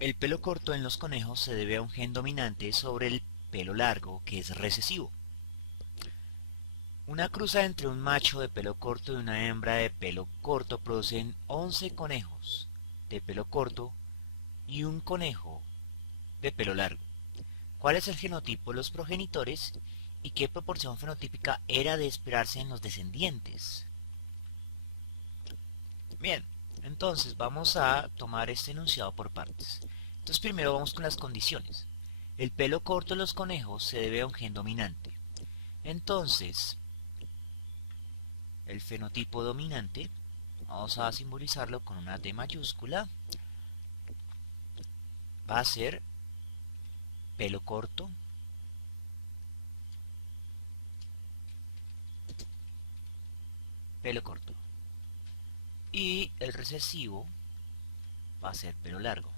El pelo corto en los conejos se debe a un gen dominante sobre el pelo largo que es recesivo. Una cruza entre un macho de pelo corto y una hembra de pelo corto producen 11 conejos de pelo corto y un conejo de pelo largo. ¿Cuál es el genotipo de los progenitores y qué proporción fenotípica era de esperarse en los descendientes? Bien, entonces vamos a tomar este enunciado por partes. Entonces primero vamos con las condiciones. El pelo corto de los conejos se debe a un gen dominante. Entonces, el fenotipo dominante, vamos a simbolizarlo con una D mayúscula, va a ser pelo corto, pelo corto. Y el recesivo va a ser pelo largo.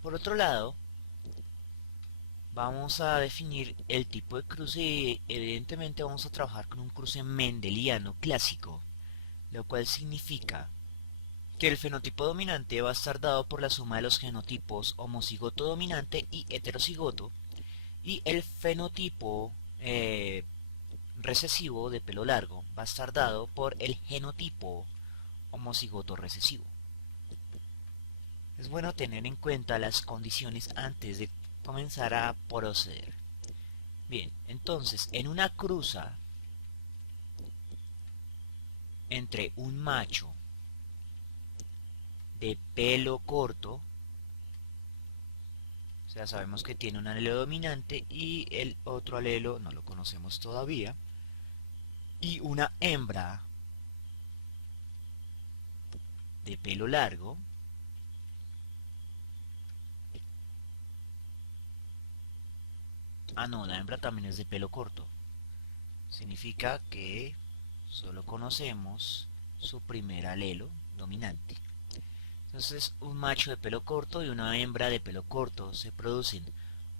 Por otro lado, vamos a definir el tipo de cruce y evidentemente vamos a trabajar con un cruce mendeliano clásico, lo cual significa que el fenotipo dominante va a estar dado por la suma de los genotipos homocigoto dominante y heterocigoto, y el fenotipo recesivo de pelo largo va a estar dado por el genotipo homocigoto recesivo. Es bueno tener en cuenta las condiciones antes de comenzar a proceder. Bien, entonces en una cruza entre un macho de pelo corto, o sea, sabemos que tiene un alelo dominante y el otro alelo no lo conocemos todavía, y una hembra de pelo largo, no, la hembra también es de pelo corto, significa que solo conocemos su primer alelo dominante. Entonces, un macho de pelo corto y una hembra de pelo corto se producen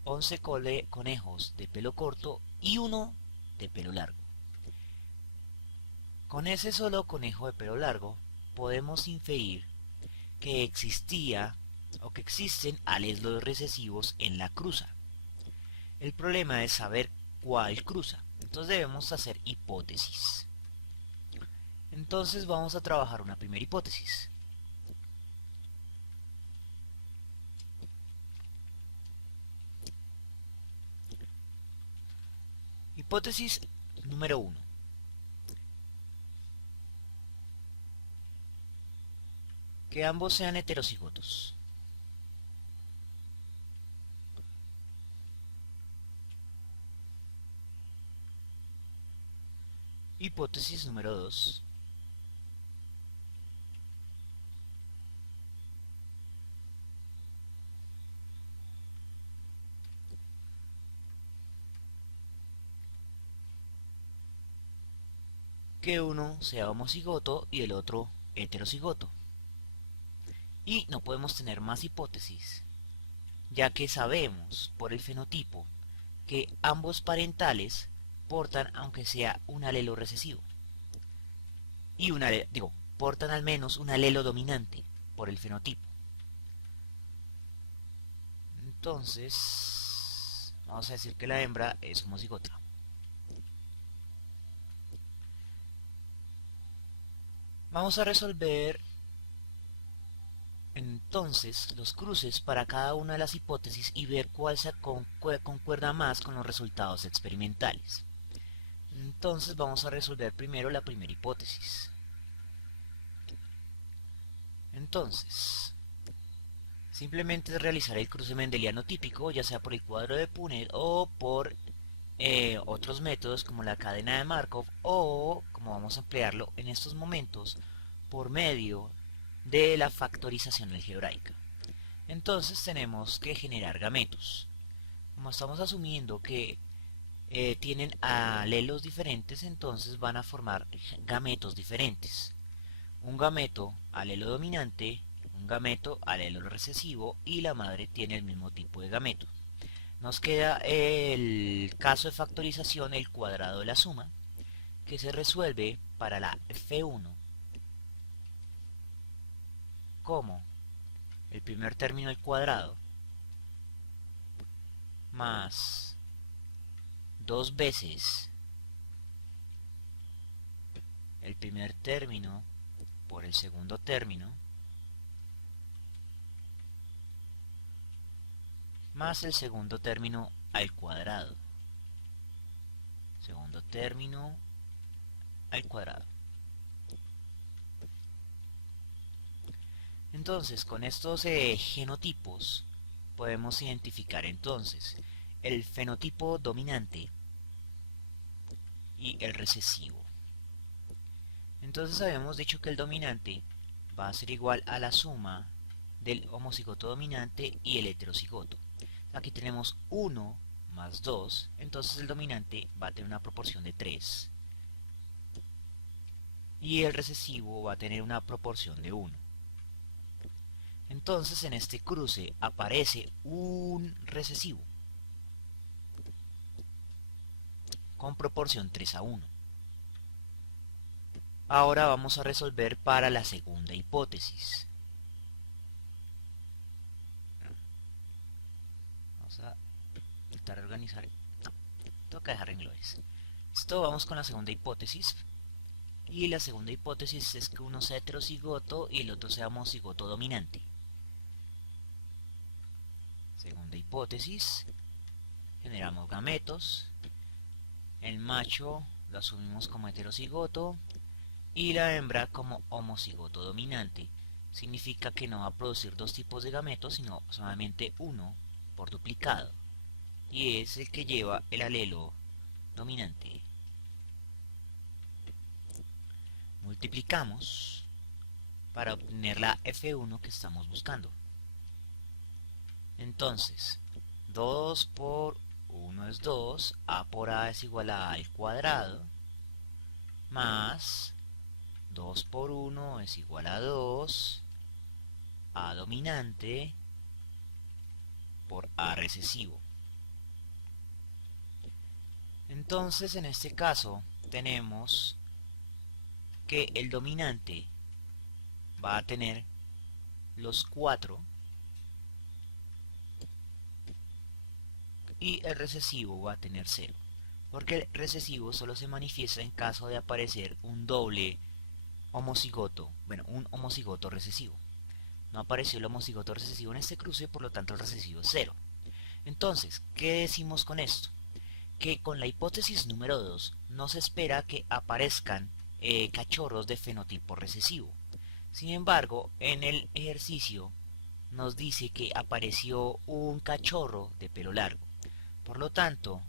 11 conejos de pelo corto y uno de pelo largo. Con ese solo conejo de pelo largo podemos inferir que existía o que existen alelos recesivos en la cruza. El problema es saber cuál cruza, entonces debemos hacer hipótesis. Entonces vamos a trabajar una primera hipótesis. Hipótesis número 1. Que ambos sean heterocigotos. Hipótesis número 2. Que uno sea homocigoto y el otro heterocigoto. Y no podemos tener más hipótesis, ya que sabemos por el fenotipo que ambos parentales portan aunque sea un alelo recesivo. Y portan al menos un alelo dominante por el fenotipo. Entonces, vamos a decir que la hembra es homocigota. Vamos a resolver entonces los cruces para cada una de las hipótesis y ver cuál se concuerda más con los resultados experimentales. Entonces vamos a resolver primero la primera hipótesis. Entonces, simplemente es realizar el cruce mendeliano típico, ya sea por el cuadro de Punnett o por otros métodos como la cadena de Markov o, como vamos a emplearlo en estos momentos, por medio de la factorización algebraica. Entonces tenemos que generar gametos. Como estamos asumiendo que tienen alelos diferentes, entonces van a formar gametos diferentes. Un gameto alelo dominante, un gameto alelo recesivo y la madre tiene el mismo tipo de gameto. Nos queda el caso de factorización, el cuadrado de la suma, que se resuelve para la F1 como el primer término al cuadrado más dos veces el primer término por el segundo término más el segundo término al cuadrado. Segundo término al cuadrado. Entonces, con estos genotipos podemos identificar entonces el fenotipo dominante y el recesivo. Entonces habíamos dicho que el dominante va a ser igual a la suma del homocigoto dominante y el heterocigoto. Aquí tenemos 1 más 2, entonces el dominante va a tener una proporción de 3 y el recesivo va a tener una proporción de 1. Entonces en este cruce aparece un recesivo con proporción 3:1. Ahora vamos a resolver para la segunda hipótesis. Vamos a intentar organizar. No, tengo que dejar renglones. Listo, vamos con la segunda hipótesis. Y la segunda hipótesis es que uno sea heterocigoto y el otro sea homocigoto dominante. Segunda hipótesis, generamos gametos. El macho lo asumimos como heterocigoto y la hembra como homocigoto dominante. Significa que no va a producir dos tipos de gametos, sino solamente uno por duplicado. Y es el que lleva el alelo dominante. Multiplicamos para obtener la F1 que estamos buscando. Entonces, 2 por 1 es 2, A por A es igual a A al cuadrado, más 2 por 1 es igual a 2, A dominante por A recesivo. Entonces, en este caso, tenemos que el dominante va a tener los 4 y el recesivo va a tener 0, porque el recesivo solo se manifiesta en caso de aparecer un doble homocigoto, bueno, un homocigoto recesivo. No apareció el homocigoto recesivo en este cruce, por lo tanto el recesivo es 0. Entonces, ¿qué decimos con esto? Que con la hipótesis número 2 no se espera que aparezcan cachorros de fenotipo recesivo. Sin embargo, en el ejercicio nos dice que apareció un cachorro de pelo largo. Por lo tanto,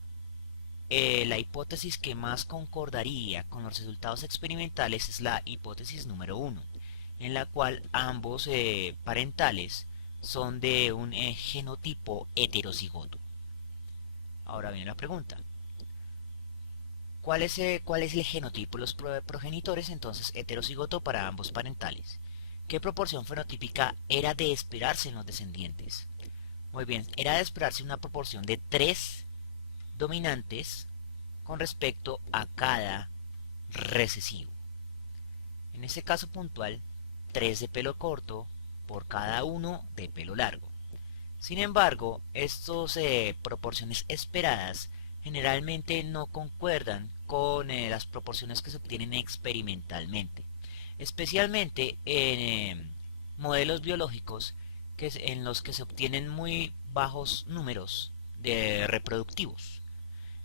la hipótesis que más concordaría con los resultados experimentales es la hipótesis número 1, en la cual ambos parentales son de un genotipo heterocigoto. Ahora viene la pregunta. ¿Cuál es el genotipo de los progenitores? Entonces, heterocigoto para ambos parentales. ¿Qué proporción fenotípica era de esperarse en los descendientes? Muy bien, era de esperarse una proporción de 3 dominantes con respecto a cada recesivo. En este caso puntual, 3 de pelo corto por cada uno de pelo largo. Sin embargo, estas proporciones esperadas generalmente no concuerdan con las proporciones que se obtienen experimentalmente, especialmente en modelos biológicos en los que se obtienen muy bajos números de reproductivos.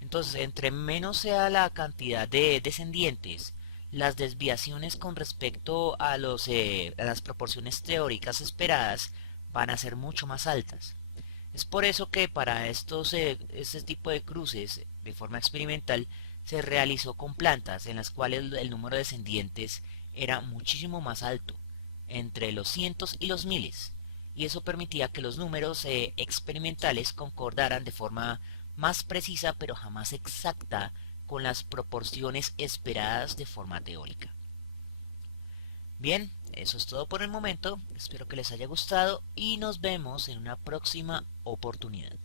Entonces, entre menos sea la cantidad de descendientes, las desviaciones con respecto a las proporciones teóricas esperadas van a ser mucho más altas. Es por eso que para este tipo de cruces de forma experimental se realizó con plantas en las cuales el número de descendientes era muchísimo más alto, entre los cientos y los miles, y eso permitía que los números experimentales concordaran de forma más precisa pero jamás exacta con las proporciones esperadas de forma teórica. Bien, eso es todo por el momento, espero que les haya gustado y nos vemos en una próxima oportunidad.